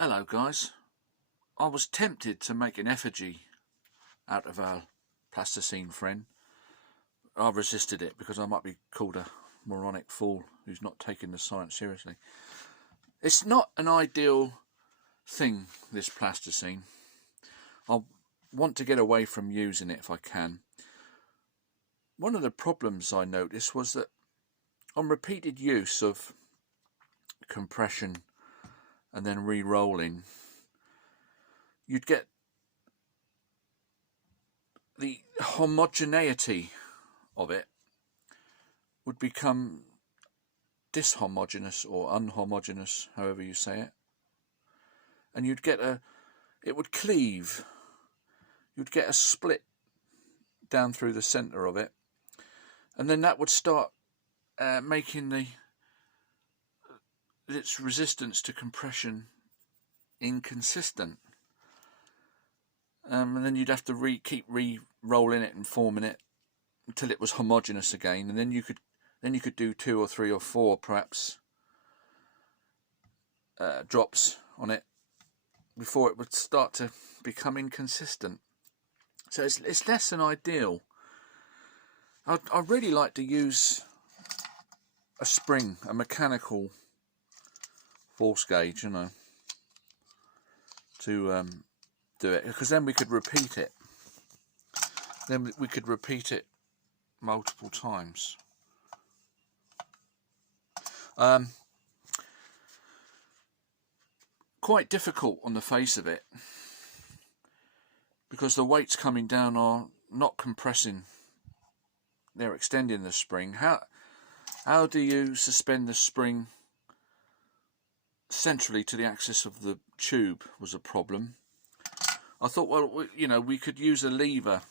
Hello guys, I was tempted to make an effigy out of our plasticine friend. I resisted it because I might be called a moronic fool who's not taking the science seriously. It's not an ideal thing, this plasticine. I want to get away from using it if I can. One of the problems I noticed was that on repeated use of compression and then re-rolling, you'd get the homogeneity of it would become dishomogeneous or unhomogeneous, however you say it, and you'd get it would cleave. You'd get a split down through the centre of it, and then that would start making its resistance to compression inconsistent, and then you'd have to keep re-rolling it and forming it until it was homogeneous again, and then you could do 2 or 3 or 4 perhaps drops on it before it would start to become inconsistent. So it's less than ideal. I'd really like to use a spring, a mechanical force gauge, you know, to do it, because then we could repeat it. Then we could repeat it multiple times. Quite difficult on the face of it, because the weights coming down are not compressing, they're extending the spring. How do you suspend the spring centrally to the axis of the tube was a problem. I thought, well, you know, we could use a lever.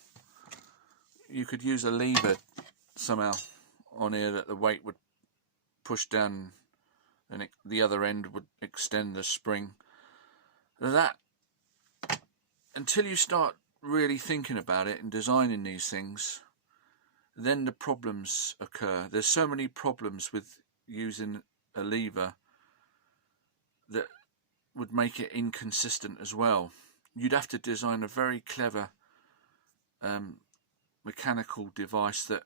You could use a lever somehow on here that the weight would push down and the other end would extend the spring. That, until you start really thinking about it and designing these things, then the problems occur. There's so many problems with using a lever that would make it inconsistent as well. You'd have to design a very clever mechanical device that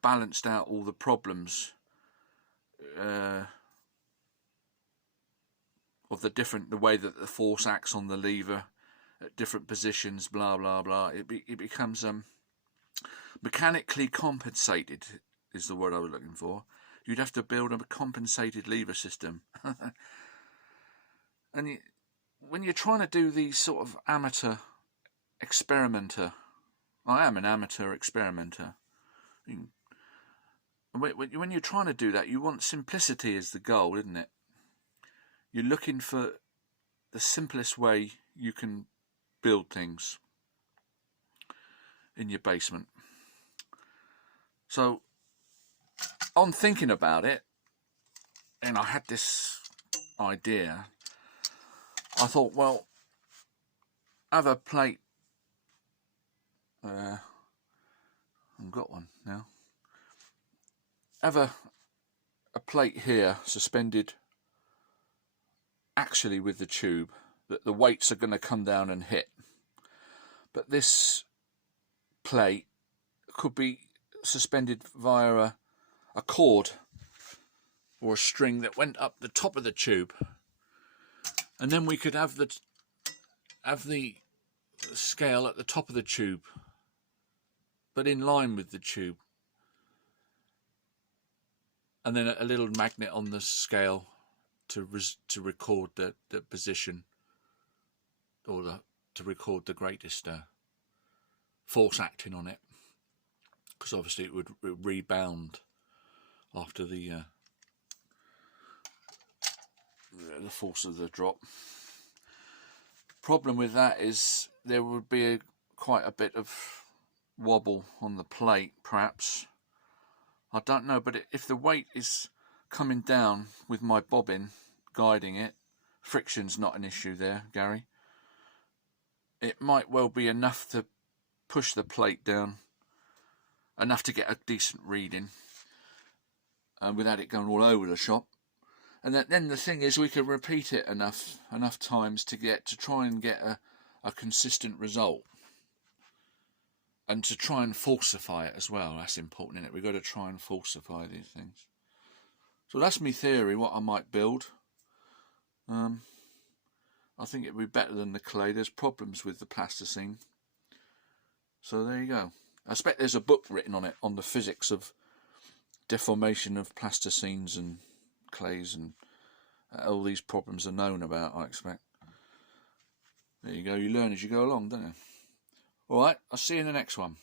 balanced out all the problems of the way that the force acts on the lever at different positions, blah blah blah. It becomes mechanically compensated is the word I was looking for. You'd have to build a compensated lever system. And when you're trying to do these sort of amateur experimenter, I am an amateur experimenter. When you're trying to do that, you want simplicity as the goal, isn't it? You're looking for the simplest way you can build things in your basement. So, on thinking about it, and I had this idea, I thought, well, have a plate. I've got one now. Have a plate here suspended actually with the tube that the weights are going to come down and hit. But this plate could be suspended via a cord or a string that went up the top of the tube, and then we could have the scale at the top of the tube, but in line with the tube, and then a little magnet on the scale to record the position, or to record the greatest force acting on it, because obviously it would rebound after the force of the drop. Problem with that is there would be quite a bit of wobble on the plate, perhaps. I don't know, but if the weight is coming down with my bobbin guiding it, friction's not an issue there, Gary. It might well be enough to push the plate down, enough to get a decent reading, and without it going all over the shop. And then the thing is, we can repeat it enough times to try and get a consistent result, and to try and falsify it as well. That's important, isn't it? We've got to try and falsify these things. So that's my theory, what I might build. I think it'd be better than the clay. There's problems with the plasticine. So there you go. I expect there's a book written on it, on the physics of deformation of plasticines and clays, and all these problems are known about, I expect. There you go, you learn as you go along, don't you? Alright, I'll see you in the next one.